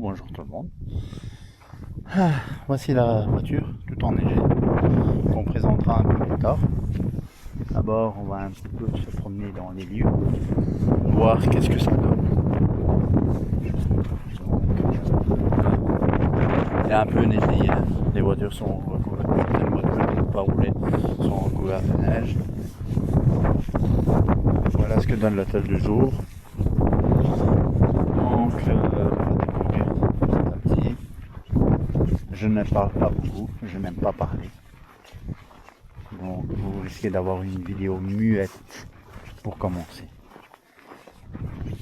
Bonjour tout le monde. Voici la voiture tout enneigée qu'on présentera un peu plus tard. D'abord, on va un petit peu se promener dans les lieux, voir qu'est-ce que ça donne. Il y a un peu neigé, hein. Les voitures sont recouvertes, certaines voitures qui ne peuvent pas rouler sont recouvertes de neige. Voilà ce que donne l'hôtel du jour. Donc, on va découvrir petit à petit. Je ne parle pas beaucoup, je n'aime pas parler. Donc vous risquez d'avoir une vidéo muette pour commencer.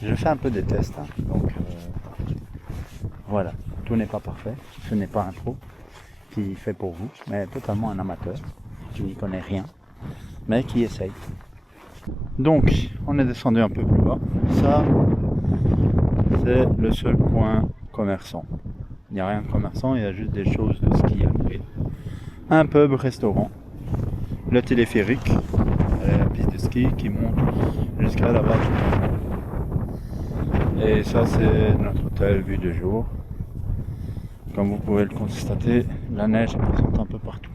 Je fais un peu des tests, hein. Donc voilà, tout n'est pas parfait, ce n'est pas un pro qui fait pour vous, mais totalement un amateur qui n'y connaît rien, mais qui essaye. Donc on est descendu un peu plus bas, ça c'est le seul coin commerçant. Il n'y a rien de commerçant, il y a juste des choses de ski à louer. Un pub, restaurant, le téléphérique, la piste de ski qui monte jusqu'à là-bas. Et ça c'est notre hôtel vue de jour. Comme vous pouvez le constater, la neige est présente un peu partout.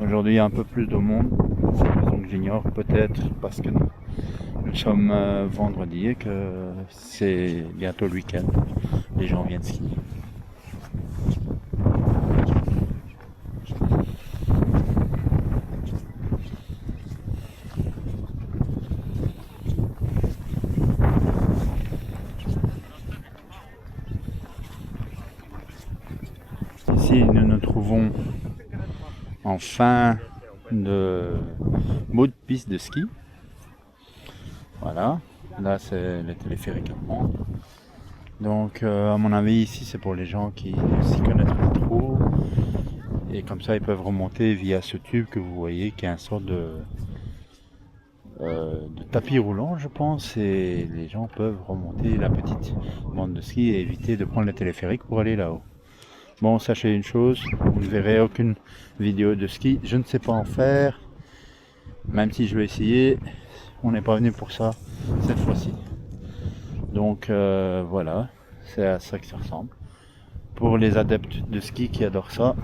Aujourd'hui il y a un peu plus de monde, c'est une raison que j'ignore, peut-être parce que nous sommes vendredi et que c'est bientôt le week-end. Les gens viennent skier. Ici nous nous trouvons en fin de bout de piste de ski. Voilà, là c'est le téléphérique à prendre. Donc à mon avis ici c'est pour les gens qui ne s'y connaissent pas trop. Et comme ça ils peuvent remonter via ce tube que vous voyez qui est un sorte de tapis roulant je pense. Et les gens peuvent remonter la petite bande de ski et éviter de prendre le téléphérique pour aller là-haut. Bon, sachez une chose, vous ne verrez aucune vidéo de ski, je ne sais pas en faire. Même si je vais essayer, on n'est pas venu pour ça cette fois-ci. Donc voilà, c'est à ça que ça ressemble. Pour les adeptes de ski qui adorent ça,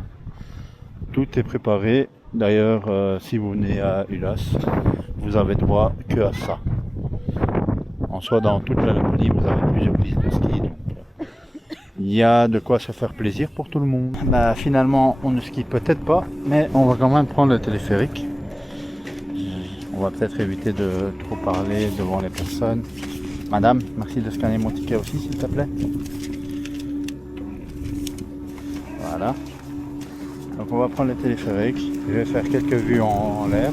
tout est préparé. D'ailleurs, si vous venez à Ulas, vous avez droit que à ça. En soi, dans toute la Laponie, vous avez plusieurs pistes de ski. Donc, il y a de quoi se faire plaisir pour tout le monde. Bah, finalement, on ne skie peut-être pas, mais on va quand même prendre le téléphérique. On va peut-être éviter de trop parler devant les personnes. Madame, merci de scanner mon ticket aussi, s'il te plaît. Voilà. Donc on va prendre le téléphérique. Je vais faire quelques vues en l'air.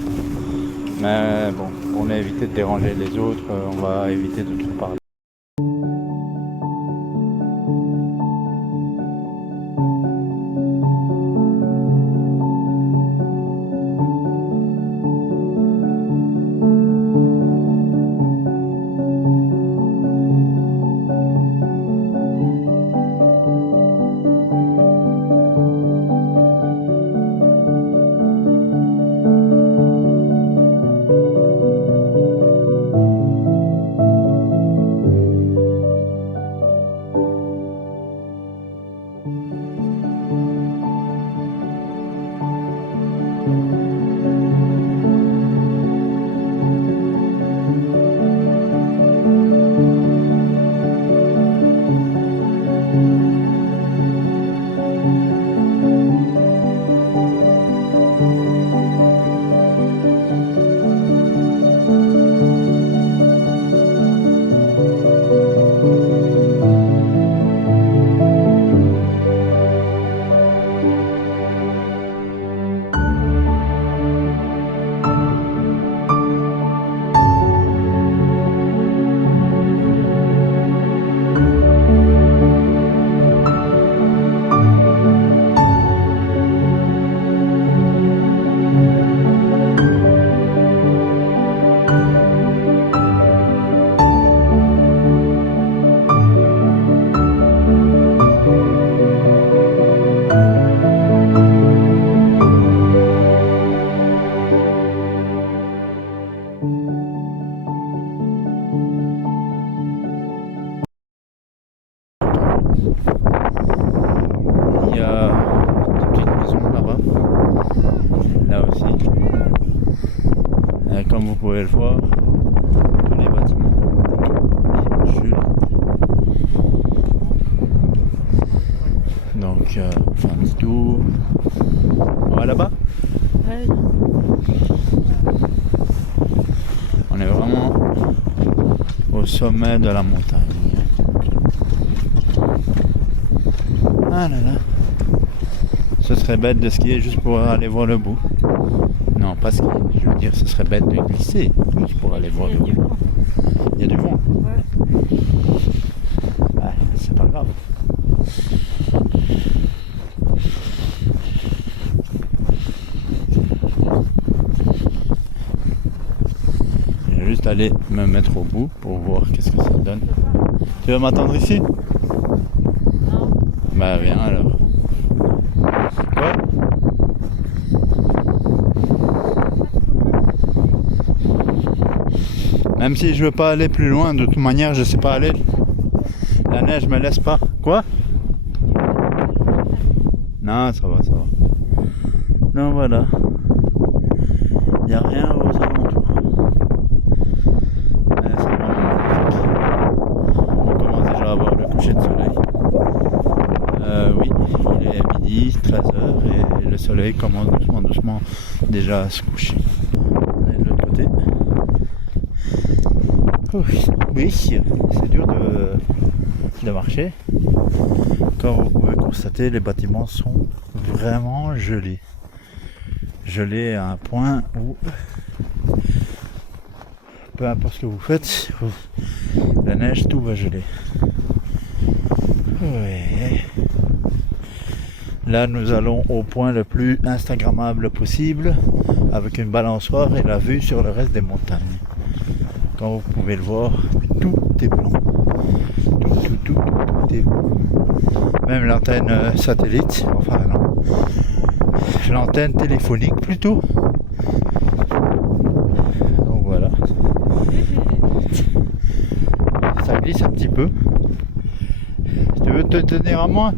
Mais bon, pour éviter de déranger les autres, on va éviter de trop parler. Il y a une petite maison là-bas. Là aussi. Et comme vous pouvez le voir, tous les bâtiments gelés. Donc, on fait un petit tour. On va là-bas. Ouais. On est vraiment au sommet de la montagne. Ah là là. Ce serait bête de skier juste pour aller voir le bout. Non, pas skier. Je veux dire, ce serait bête de glisser juste pour aller voir le bout. Il y a du vent. Ouais. Ouais, c'est pas grave. Je vais juste aller me mettre au bout pour voir qu'est-ce que ça donne. Tu veux m'attendre ici? Non. Bah viens alors. Quoi? Même si je veux pas aller plus loin, de toute manière je sais pas aller. La neige me laisse pas. Quoi? Non, ça va, ça va. Non, voilà. Il n'y a rien aux alentours. Mais c'est vraiment magnifique. On commence déjà à voir le coucher de soleil. Oui, il est midi, 13h et le soleil commence doucement déjà à se coucher. On est de l'autre côté. Oui, c'est dur de marcher. Comme vous pouvez constater, les bâtiments sont vraiment gelés. Gelés à un point où, peu importe ce que vous faites, la neige, tout va geler. Ouais. Là, nous allons au point le plus instagrammable possible, avec une balançoire et la vue sur le reste des montagnes. Comme vous pouvez le voir, tout est blanc. Tout est blanc. Même l'antenne satellite, enfin non, l'antenne téléphonique plutôt. Donc voilà. Ça glisse un petit peu. Tu veux te tenir à moi?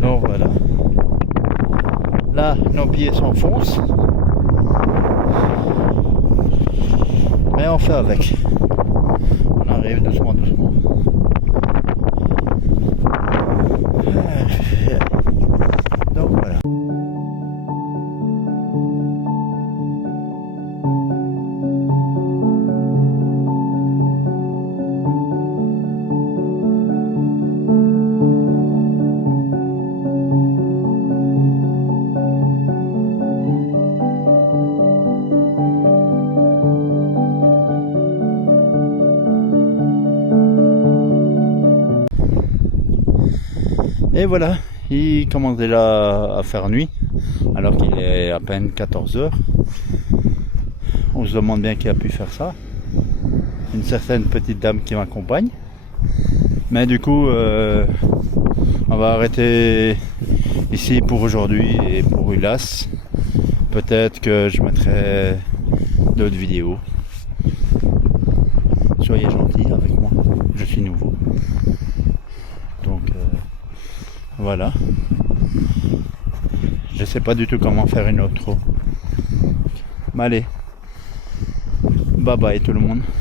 Donc voilà. Là, nos pieds s'enfoncent. Mais on fait avec. On arrive doucement. Donc voilà. Et voilà, il commence déjà à faire nuit, alors qu'il est à peine 14h. On se demande bien qui a pu faire ça. Une certaine petite dame qui m'accompagne. Mais du coup, on va arrêter ici pour aujourd'hui et pour Ulas. Peut-être que je mettrai d'autres vidéos. Soyez gentils avec moi, je suis nouveau. Donc voilà. Je sais pas du tout comment faire une outro. Mais allez. Bye bye tout le monde.